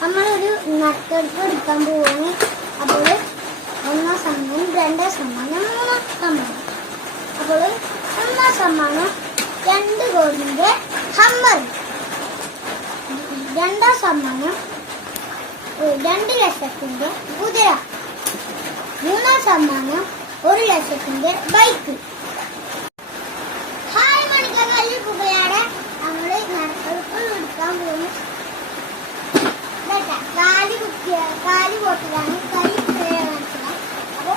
നമ്മളൊരു നട്ടെടുപ്പ് എടുക്കാൻ പോവാണ്. അപ്പോൾ ഒന്നാം സമ്മാനം, രണ്ടാം സമ്മാനം, മൂന്നാം സമ്മാനം. അപ്പോൾ ഒന്നാം സമ്മാനം 2 കോടിന്റെ ഹമ്മർ, രണ്ടാം സമ്മാനം 2 ലക്ഷത്തിന്റെ കുതിര, മൂന്നാം സമ്മാനം 1 ലക്ഷത്തിന്റെ ബൈക്ക്. ഹായ് മണിക്കല്ലിൽ പുകയാടെ നമ്മള് നറുക്കെടുപ്പ് എടുക്കാൻ പോകുന്നു. കാലി പോട്ടിലാണ്, കൈ മനസ്സിലായി. അപ്പൊ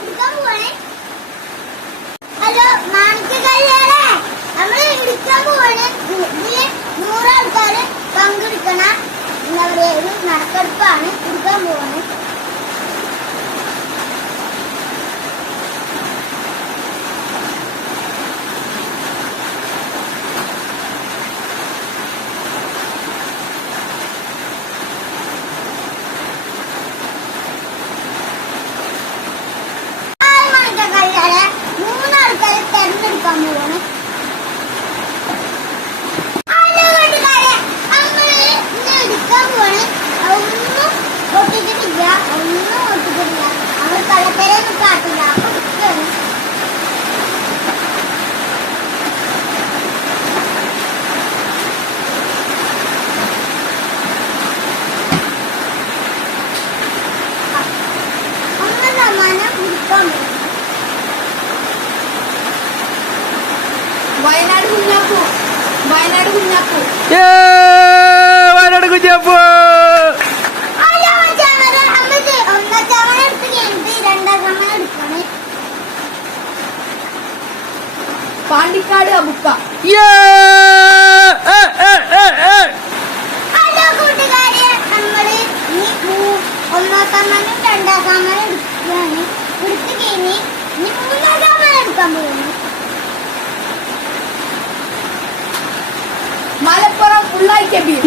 എടുക്കാൻ പോവാണേ. ഹലോ മാണിക്കല്ലിയാടെ നമ്മള് എടുക്കാൻ പോവാണ്. ഇതില് 100 ആൾക്കാര് പങ്കെടുക്കണ എന്താ പറയാ ഒരു നറുക്കെടുപ്പാണ്. എടുക്കാൻ പോവാണ്. തെരഞ്ഞെടുക്കാൻ പോവാണ്. എടുക്കാൻ പോവാണ്. ഒന്നും ഒട്ടിച്ചിട്ടില്ല, അവർ കളപ്പരയൊന്നും കാട്ടില്ല. അപ്പൊ ഒന്നും സമ്മാനം എടുക്കാൻ പോകും. വയനാട് കുഞ്ഞാപ്പൂ, വയനാട് കുഞ്ഞാപ്പൂ, വയനാട് കുഞ്ഞാപ്പൂ. ഒന്നാം ചവണ എടുത്ത് കഴിഞ്ഞിട്ട് രണ്ടാം ചവണ എടുക്കണേ. പാണ്ടിക്കാട് അബുക്ക. ഹലോ കൂട്ടുകാരെ, നമ്മള് ഒന്നാം സമ്മാനം രണ്ടാം സമ്മാനം എടുക്കുകയാണ്. എടുത്ത് കഴിഞ്ഞ് ഇനി മൂന്നാം സമ്മാനം എടുക്കാൻ പോകുന്നു. മലപ്പുറം ഉള്ളായി കബീർ.